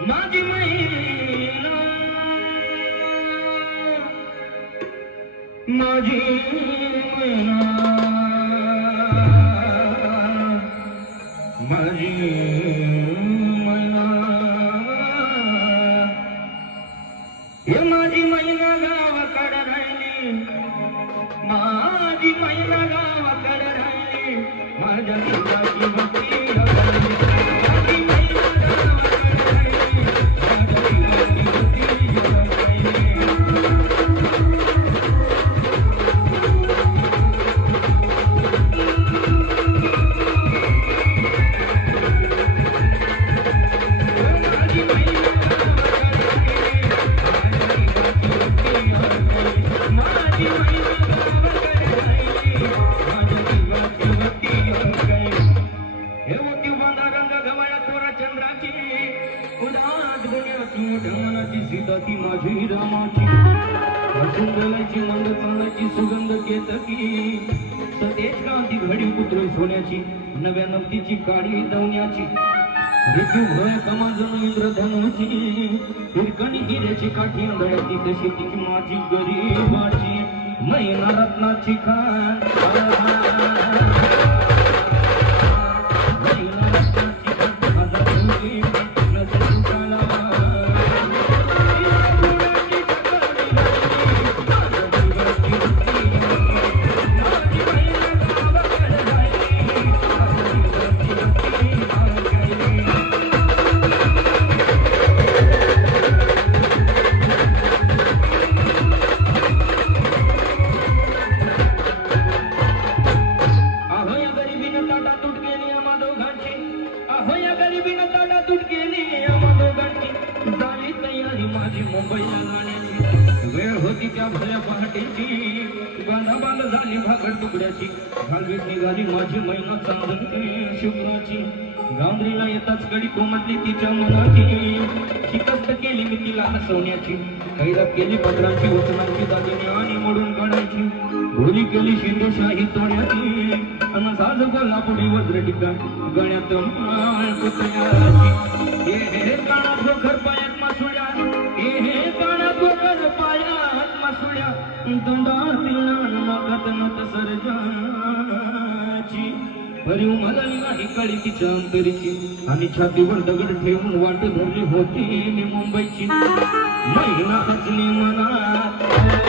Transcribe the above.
माझी मैना माझी मैना माझी मैना हे माझी मैना गावाकडे राहिली माझी मैना गावाकडे राहिली माझ्या जीवाची भक्ती ती माझी रामाची सुगंधाची मंद चांदाची सुगंध केतकी सतेज कांती घडी पुत्र सोन्याची नव्या नवतीची काळी दवण्याची ऋतू भय कमाजन इंद्रधनुची हिरकणी हिऱ्याची काठी आंधळ्याची तशी तिची माझी गरीबाची मैना रत्नाची खान माझी मुंबईला जाण्याची वेळ होती त्या भल्या पहाटेची बांधाबांध झाली भाकड तुकड्याची घालवीत निघाली माझी मैना चांदण शुक्राची गांधरीला येताच कडी कोमटली तिच्या मनाची शिकस्त केली मी तिला हसवण्याची कैरात केली पत्रांची वचनांची दागिने आणि मोडून काढायची होली केली शिंदेशाही तोड्याची अन साज कोल्हापुरी वज्र टिका गळ्यात माळ पुतळ्याची हे काळा भोकर पायात मासुड्या हे काळा भोकर पायात मासुड्या दंडातील नागात नत सर्जाची भरीव मला नाही कळी तिच्या अंतरीची आणि छातीवर दगड ठेवून वाट धरली होती मी मुंबईची मैना हसली मनात